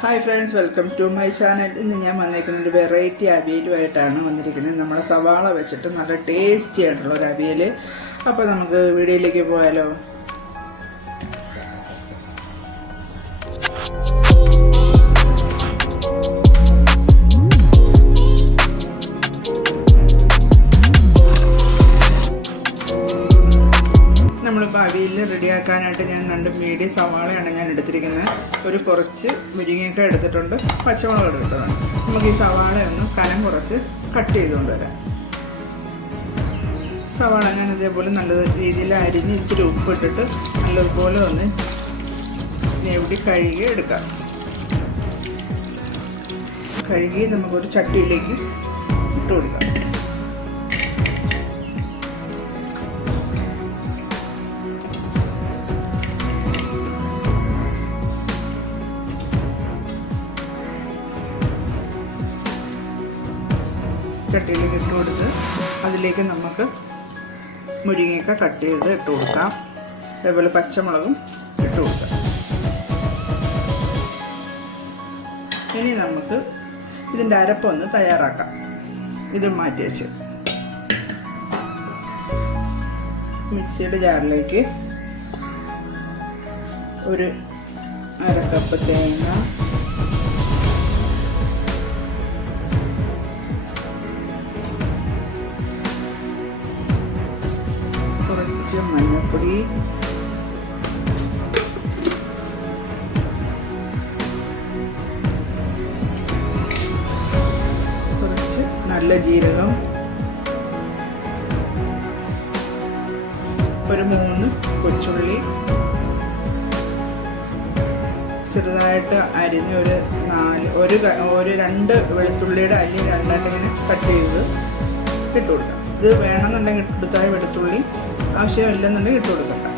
Hi friends welcome to my channel ഇന്ന് ഞാൻ വന്നേക്കുന്ന ഒരു വെറൈറ്റി അവിയലുമായിട്ടാണ് വന്നിരിക്കുന്നത്. നമ്മളെ സവാള വെച്ചിട്ട് നല്ല ടേസ്റ്റി ആയിട്ടുള്ള ഒരു അവിയൽ അപ്പോൾ നമുക്ക് വീഡിയോയിലേക്ക് പോയാലോ? അവിയൽ റെഡിയാക്കാനായിട്ട് ഞാൻ രണ്ട് മീഡിയം സവാളയാണ് ഞാൻ എടുത്തിരിക്കുന്നത്. ഒരു കുറച്ച് മുരിങ്ങയൊക്കെ എടുത്തിട്ടുണ്ട് പച്ചമുളക് എടുത്തിട്ടുണ്ട്. നമുക്ക് ഈ സവാള ഒന്ന് കനം കുറച്ച് കട്ട് ചെയ്തുകൊണ്ട് വരാം. സവാള ഞാൻ ഇതേപോലെ നല്ല രീതിയിൽ അരിഞ്ഞ് ഇച്ചിരി ഉപ്പിട്ടിട്ട് നല്ലതുപോലെ ഒന്ന് ഞെവിടി കഴുകി എടുക്കാം. കഴുകി നമുക്കൊരു ചട്ടിയിലേക്ക് ഇട്ട് കൊടുക്കാം. ചട്ടിയിലേക്ക് ഇട്ട് കൊടുത്ത് അതിലേക്ക് നമുക്ക് മുരിങ്ങയൊക്കെ കട്ട് ചെയ്ത് ഇട്ട് കൊടുക്കാം. അതേപോലെ പച്ചമുളകും ഇട്ട് കൊടുക്കാം. ഇനി നമുക്ക് ഇതിന്റെ അരപ്പൊന്ന് തയ്യാറാക്കാം. ഇത് മാറ്റി വെച്ച്. മിക്സിയുടെ ജാറിലേക്ക് ഒരു അരക്കപ്പ് കപ്പ് തേങ്ങ മഞ്ഞൾപ്പൊടി കുറച്ച് നല്ല ജീരകം. ഒരു മൂന്ന് കൊച്ചുള്ളി. ചെറുതായിട്ട് അരിഞ്ഞ ഒരു നാല് ഒരു ഒരു രണ്ട് വെളുത്തുള്ളിയുടെ അല്ലി രണ്ടായിട്ട് ഇങ്ങനെ കട്ട് ചെയ്ത് ഇട്ട് ഇത് വേണമെന്നുണ്ടെങ്കിൽ ഇട്ട് വെളുത്തുള്ളി ആവശ്യമില്ലെന്നുണ്ടെങ്കിൽ ഇട്ട് കൊടുക്കട്ടെ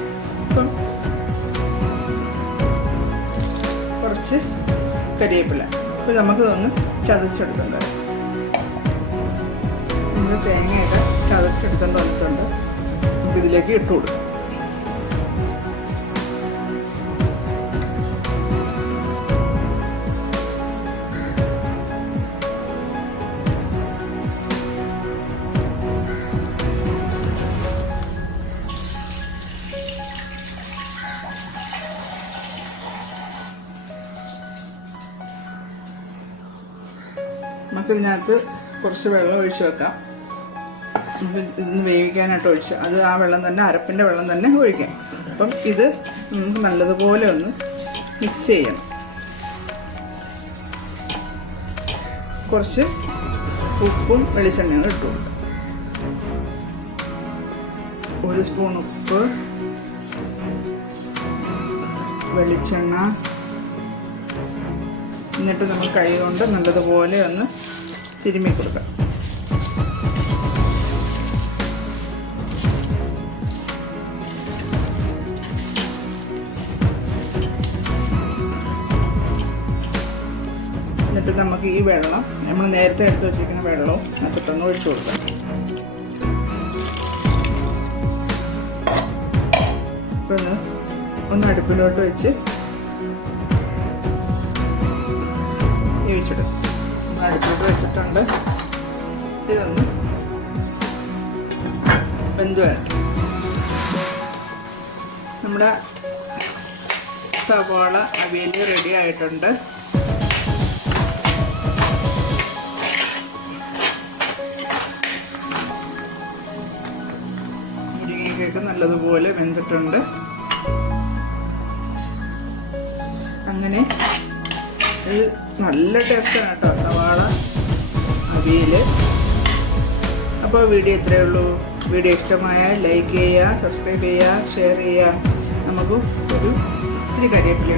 ഇപ്പം കുറച്ച് കരിവേപ്പില ഇപ്പം നമുക്ക് ഇതൊന്ന് ചതച്ചെടുക്കേണ്ടത് നമ്മൾ തേങ്ങയൊക്കെ ചതച്ചെടുത്തുകൊണ്ട് വന്നിട്ടുണ്ട്. നമുക്ക് ഇതിലേക്ക് ഇട്ട് കൊടുക്കാം. നമുക്കിതിനകത്ത് കുറച്ച് വെള്ളം ഒഴിച്ച് വെക്കാം. നമുക്ക് ഇതിന് വേവിക്കാനായിട്ട് ഒഴിച്ച് അത് ആ വെള്ളം തന്നെ അരപ്പിന്റെ വെള്ളം തന്നെ ഒഴിക്കാം. അപ്പം ഇത് നമുക്ക് നല്ലതുപോലെ ഒന്ന് മിക്സ് ചെയ്യണം. കുറച്ച് ഉപ്പും വെളിച്ചെണ്ണയും ഇട്ടു. ഒരു സ്പൂൺ ഉപ്പ് വെളിച്ചെണ്ണ എന്നിട്ട് നമ്മൾ കൈ കൊണ്ട് നല്ലതുപോലെ ഒന്ന് തിരുമ്മി കൊടുക്കാം. എന്നിട്ട് നമുക്ക് ഈ വെള്ളം നമ്മൾ നേരത്തെ എടുത്ത് വെച്ചിരിക്കുന്ന വെള്ളവും അതിട്ടൊന്ന് ഒഴിച്ചു കൊടുക്കാം. ഒന്ന് ഒന്ന് അടുപ്പിലോട്ട് വെച്ച് വേവിച്ചിടും അടുപ്പിലോട്ട് വെച്ചിട്ടുണ്ട്. ഇതൊന്ന് വെന്ത് നമ്മുടെ സവാള അവിയൽ റെഡി ആയിട്ടുണ്ട്. മുരിങ്ങയ്ക്കൊക്കെ നല്ലതുപോലെ വെന്തിട്ടുണ്ട്. ഇത് നല്ല ടേസ്റ്റാണ് കേട്ടോ സവാള അവിയൽ അപ്പോൾ വീഡിയോ ഇത്രയേ ഉള്ളൂ. വീഡിയോ ഇഷ്ടമായ ലൈക്ക് ചെയ്യുക സബ്സ്ക്രൈബ് ചെയ്യുക ഷെയർ ചെയ്യുക. നമുക്ക് ഒരു ഇത്തിരി കരിവേപ്പില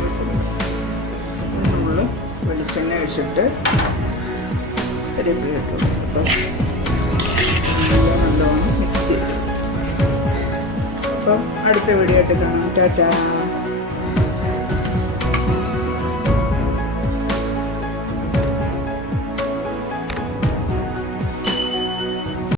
നമ്മൾ വെളിച്ചെണ്ണ ഒഴിച്ചിട്ട് കരിവേപ്പില ഇട്ടു അപ്പം നല്ല നല്ലോണം മിക്സ് ചെയ്ത് അപ്പം അടുത്ത വീഡിയോ ആയിട്ട് കാണാം. ടാറ്റാ.